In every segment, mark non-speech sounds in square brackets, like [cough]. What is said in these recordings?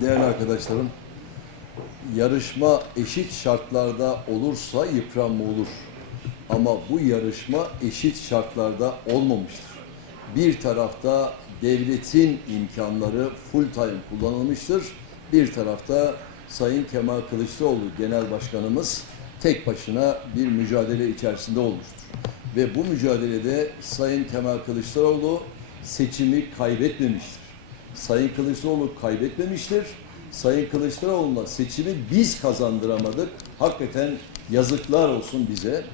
Değerli arkadaşlarım, yarışma eşit şartlarda olursa yıpranma olur. Ama bu yarışma eşit şartlarda olmamıştır. Bir tarafta devletin imkanları full time kullanılmıştır. Bir tarafta Sayın Kemal Kılıçdaroğlu Genel Başkanımız tek başına bir mücadele içerisinde olmuştur. Ve bu mücadelede Sayın Kemal Kılıçdaroğlu seçimi kaybetmemiştir. Sayın Kılıçdaroğlu kaybetmemiştir. Sayın Kılıçdaroğlu'na seçimi biz kazandıramadık. Hakikaten yazıklar olsun bize.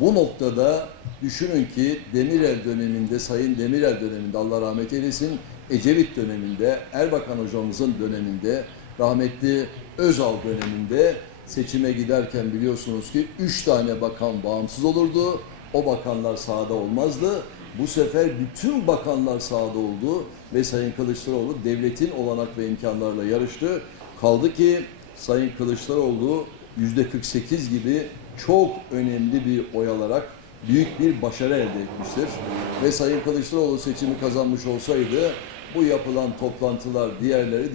Bu noktada düşünün ki Demirel döneminde, Sayın Demirel döneminde Allah rahmet eylesin, Ecevit döneminde, Erbakan hocamızın döneminde, rahmetli Özal döneminde seçime giderken biliyorsunuz ki üç tane bakan bağımsız olurdu. O bakanlar sahada olmazdı. Bu sefer bütün bakanlar sahada oldu ve Sayın Kılıçdaroğlu devletin olanak ve imkanlarla yarıştı. Kaldı ki Sayın Kılıçdaroğlu yüzde 48 gibi çok önemli bir oy alarak büyük bir başarı elde etmiştir. Ve Sayın Kılıçdaroğlu seçimi kazanmış olsaydı bu yapılan toplantılar diğerleri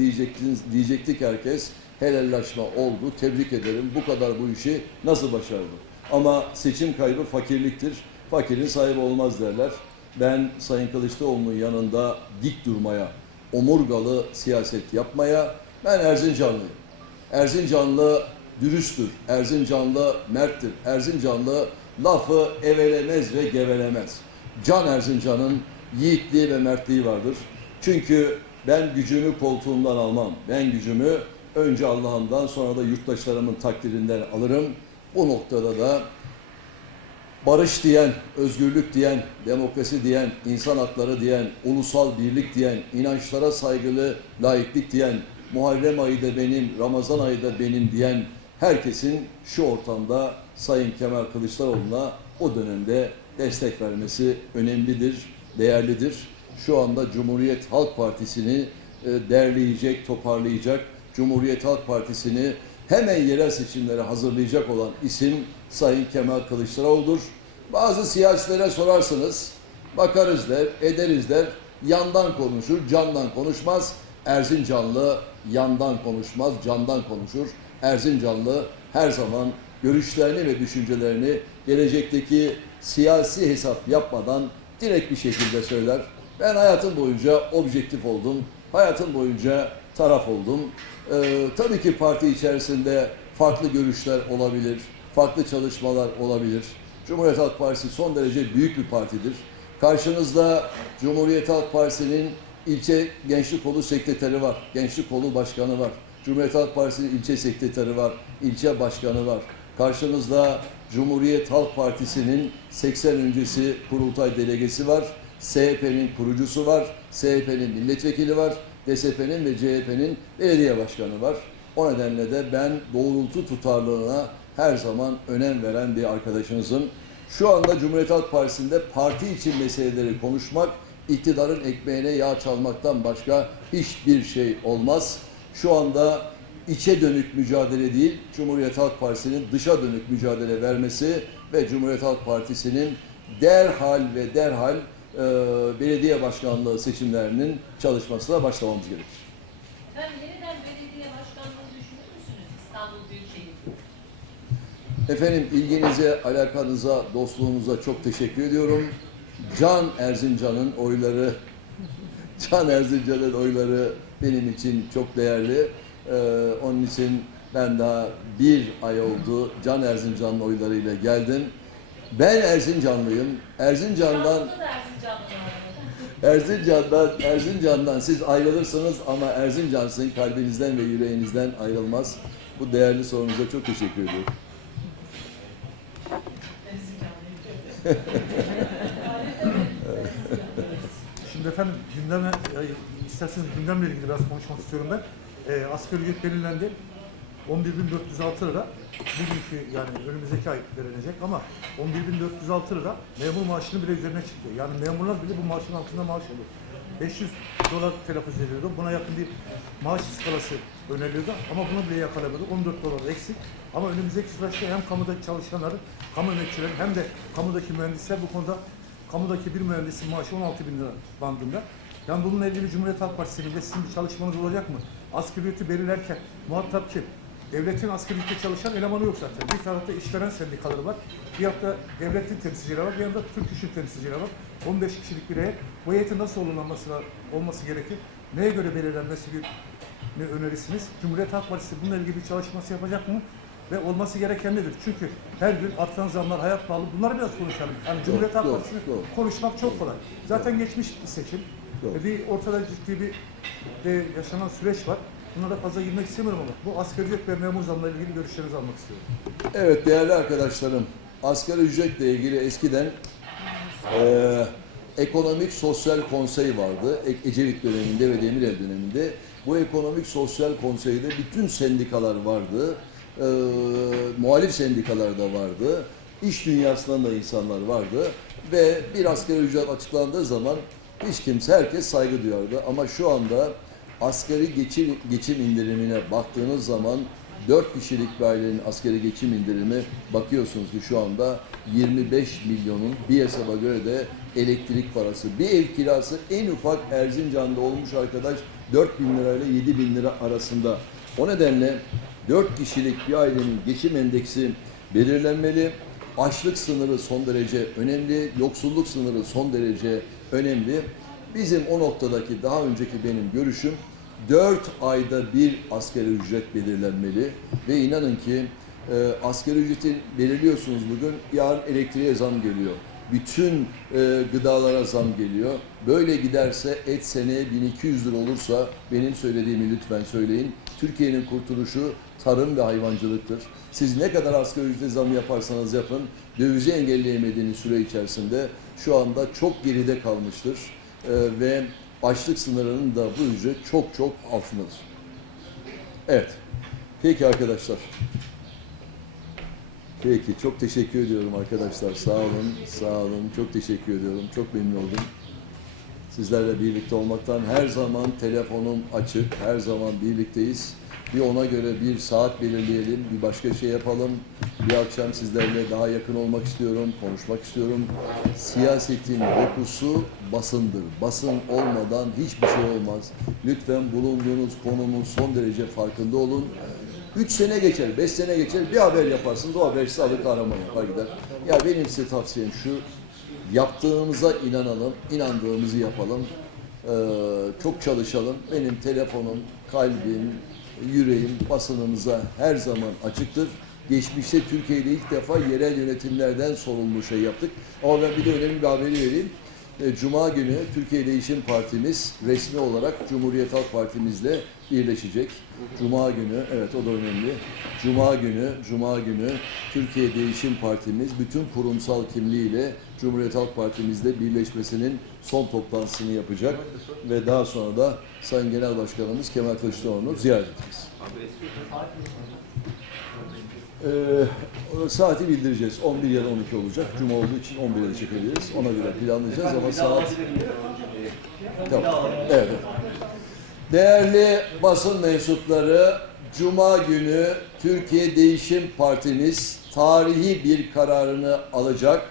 diyecektik herkes helallaşma oldu. Tebrik ederim. Bu kadar bu işi nasıl başardı? Ama seçim kaybı fakirliktir. Fakirin sahibi olmaz derler. Ben Sayın Kılıçdaroğlu'nun yanında dik durmaya, omurgalı siyaset yapmaya, ben Erzincanlıyım. Erzincanlı dürüsttür, Erzincanlı merttir, Erzincanlı lafı evelemez ve gevelemez. Can Erzincan'ın yiğitliği ve mertliği vardır. Çünkü ben gücümü koltuğumdan almam. Ben gücümü önce Allah'ımdan sonra da yurttaşlarımın takdirinden alırım. Bu noktada da barış diyen, özgürlük diyen, demokrasi diyen, insan hakları diyen, ulusal birlik diyen, inançlara saygılı laiklik diyen, Muharrem ayı da benim, Ramazan ayı da benim diyen herkesin şu ortamda Sayın Kemal Kılıçdaroğlu'na o dönemde destek vermesi önemlidir, değerlidir. Şu anda Cumhuriyet Halk Partisi'ni e, derleyecek, toparlayacak, Cumhuriyet Halk Partisi'ni hemen yerel seçimlere hazırlayacak olan isim Sayın Kemal Kılıçdaroğlu'dur. Bazı siyasilere sorarsınız, bakarız der, ederiz der, yandan konuşur, candan konuşmaz. Erzincanlı yandan konuşmaz, candan konuşur. Erzincanlı her zaman görüşlerini ve düşüncelerini gelecekteki siyasi hesap yapmadan direkt bir şekilde söyler. Ben hayatım boyunca objektif oldum. Hayatım boyunca taraf oldum. Ee, tabii ki parti içerisinde farklı görüşler olabilir, farklı çalışmalar olabilir. Cumhuriyet Halk Partisi son derece büyük bir partidir. Karşınızda Cumhuriyet Halk Partisi'nin ilçe gençlik kolu sekreteri var, gençlik kolu başkanı var. Cumhuriyet Halk Partisi'nin ilçe sekreteri var, ilçe başkanı var. Karşınızda Cumhuriyet Halk Partisi'nin 80 öncesi kurultay delegesi var. CHP'nin kurucusu var, CHP'nin milletvekili var, DSP'nin ve CHP'nin belediye başkanı var. O nedenle de ben doğrultu tutarlılığına her zaman önem veren bir arkadaşınızım. Şu anda Cumhuriyet Halk Partisi'nde parti için meseleleri konuşmak, iktidarın ekmeğine yağ çalmaktan başka hiçbir şey olmaz. Şu anda içe dönük mücadele değil, Cumhuriyet Halk Partisi'nin dışa dönük mücadele vermesi ve Cumhuriyet Halk Partisi'nin derhal ve derhal e, belediye başkanlığı seçimlerinin çalışmasına başlamamız gerekir. Efendim yeniden belediye başkanlığı düşünür müsünüz İstanbul Büyükşehir? Efendim ilginize, alakanıza, dostluğunuza çok teşekkür ediyorum. Can Erzincan'ın oyları, [laughs] Can Erzincan'ın oyları benim için çok değerli. Ee, onun için ben daha bir ay oldu Can Erzincan'ın oylarıyla geldim. Ben Erzincanlıyım. Erzincan'dan. Erzincan'dan, Erzincan'dan siz ayrılırsınız ama Erzincan sizin kalbinizden ve yüreğinizden ayrılmaz. Bu değerli sorunuza çok teşekkür ediyorum. [laughs] Şimdi efendim gündeme, isterseniz gündemle ilgili biraz konuşmak istiyorum ben. E, asgari ücret belirlendi. 11.406 lira bugünkü yani önümüzdeki ay verilecek ama 11.406 lira memur maaşının bile üzerine çıktı. Yani memurlar bile bu maaşın altında maaş alıyor. 500 dolar telaffuz ediliyordu. Buna yakın bir maaş skalası öneriliyordu ama bunu bile yakalayamadı. 14 dolar eksik. Ama önümüzdeki süreçte hem kamuda çalışanların, kamu emekçilerin hem de kamudaki mühendisler bu konuda kamudaki bir mühendisin maaşı 16 bin lira bandında. Yani bununla ilgili Cumhuriyet Halk Partisi'nin ve sizin bir çalışmanız olacak mı? asgari ücreti belirlerken muhatap kim? Devletin ücretle çalışan elemanı yok zaten. Bir tarafta işveren sendikaları var. Bir tarafta devletin temsilcileri var. Bir yanda Türk İş'in temsilcileri var. 15 kişilik bir heyet. Bu heyetin nasıl olumlanması olması gerekir? Neye göre belirlenmesi bir ne önerisiniz? Cumhuriyet Halk Partisi bununla ilgili bir çalışması yapacak mı? Ve olması gereken nedir? Çünkü her gün artan zamlar, hayat pahalı. Bunları biraz konuşalım. Yani Cumhuriyet Halk Partisi'ni konuşmak çok kolay. Zaten geçmiş bir seçim. Doğru. Ve bir ortada ciddi bir de yaşanan süreç var. Buna da fazla girmek istemiyorum ama bu asgari ücret ve memur zamlarıyla ilgili görüşlerinizi almak istiyorum. Evet değerli arkadaşlarım, asgari ücretle ilgili eskiden eee, ekonomik sosyal konsey vardı. E- Ecevit döneminde ve Demirel döneminde. Bu ekonomik sosyal konseyde bütün sendikalar vardı. Eee, muhalif sendikalar da vardı. İş dünyasından da insanlar vardı. Ve bir asgari ücret açıklandığı zaman hiç kimse, herkes saygı duyardı. Ama şu anda asgari geçim, geçim indirimine baktığınız zaman 4 kişilik bir ailenin asgari geçim indirimi bakıyorsunuz ki şu anda 25 milyonun bir hesaba göre de elektrik parası. Bir ev kirası en ufak Erzincan'da olmuş arkadaş 4 bin lirayla 7 bin lira arasında. O nedenle 4 kişilik bir ailenin geçim endeksi belirlenmeli. Açlık sınırı son derece önemli, yoksulluk sınırı son derece önemli. Bizim o noktadaki daha önceki benim görüşüm 4 ayda bir asgari ücret belirlenmeli ve inanın ki e, asgari ücreti belirliyorsunuz bugün, yarın elektriğe zam geliyor. Bütün e, gıdalara zam geliyor. Böyle giderse et seneye 1200 lira olursa benim söylediğimi lütfen söyleyin. Türkiye'nin kurtuluşu tarım ve hayvancılıktır. Siz ne kadar asgari ücrete zam yaparsanız yapın, dövizi engelleyemediğiniz süre içerisinde şu anda çok geride kalmıştır. E, ve açlık sınırının da bu ücret çok çok altındadır. Evet. Peki arkadaşlar. Peki çok teşekkür ediyorum arkadaşlar. Sağ olun, sağ olun. Çok teşekkür ediyorum. Çok memnun oldum. Sizlerle birlikte olmaktan her zaman telefonum açık. Her zaman birlikteyiz. Bir ona göre bir saat belirleyelim, bir başka şey yapalım. Bir akşam sizlerle daha yakın olmak istiyorum, konuşmak istiyorum. Siyasetin dokusu basındır. Basın olmadan hiçbir şey olmaz. Lütfen bulunduğunuz konumun son derece farkında olun. Üç sene geçer, beş sene geçer, bir haber yaparsınız, o haber size alır kahraman yapar gider. Ya benim size tavsiyem şu, yaptığımıza inanalım, inandığımızı yapalım. Ee, çok çalışalım. Benim telefonum, kalbim, yüreğim basınımıza her zaman açıktır. Geçmişte Türkiye'de ilk defa yerel yönetimlerden sorumlu şey yaptık. Ama ben bir de önemli bir haberi vereyim. Cuma günü Türkiye Değişim Partimiz resmi olarak Cumhuriyet Halk Partimizle birleşecek. Cuma günü, evet o da önemli. Cuma günü, Cuma günü Türkiye Değişim Partimiz bütün kurumsal kimliğiyle Cumhuriyet Halk Partimizle birleşmesinin son toplantısını yapacak ve daha sonra da Sayın Genel Başkanımız Kemal Kılıçdaroğlu'nu ziyaret edeceğiz. Ee, saati bildireceğiz. 11 ya da 12 olacak. Cuma olduğu için 11'e de çekebiliriz. Ona göre planlayacağız ama saat... Tamam. Evet. Değerli basın mensupları, Cuma günü Türkiye Değişim Partimiz tarihi bir kararını alacak.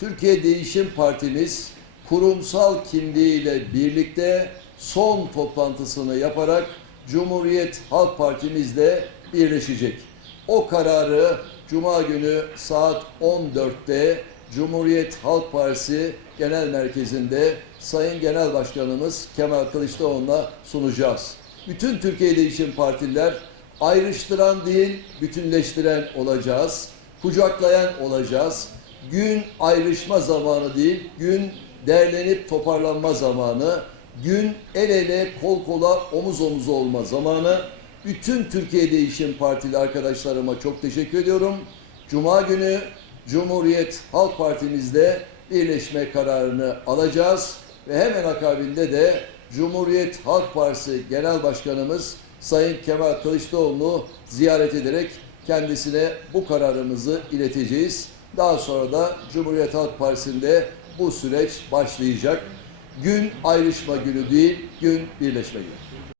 Türkiye Değişim Partimiz kurumsal kimliğiyle birlikte son toplantısını yaparak Cumhuriyet Halk Partimizle birleşecek. O kararı Cuma günü saat 14'te Cumhuriyet Halk Partisi Genel Merkezi'nde Sayın Genel Başkanımız Kemal Kılıçdaroğlu'na sunacağız. Bütün Türkiye Değişim Partiler ayrıştıran değil, bütünleştiren olacağız. Kucaklayan olacağız. Gün ayrışma zamanı değil, gün derlenip toparlanma zamanı. Gün el ele, kol kola, omuz omuza olma zamanı. Bütün Türkiye Değişim Partili arkadaşlarıma çok teşekkür ediyorum. Cuma günü Cumhuriyet Halk Partimizle birleşme kararını alacağız ve hemen akabinde de Cumhuriyet Halk Partisi Genel Başkanımız Sayın Kemal Kılıçdaroğlu'nu ziyaret ederek kendisine bu kararımızı ileteceğiz. Daha sonra da Cumhuriyet Halk Partisi'nde bu süreç başlayacak. Gün ayrışma günü değil, gün birleşme günü.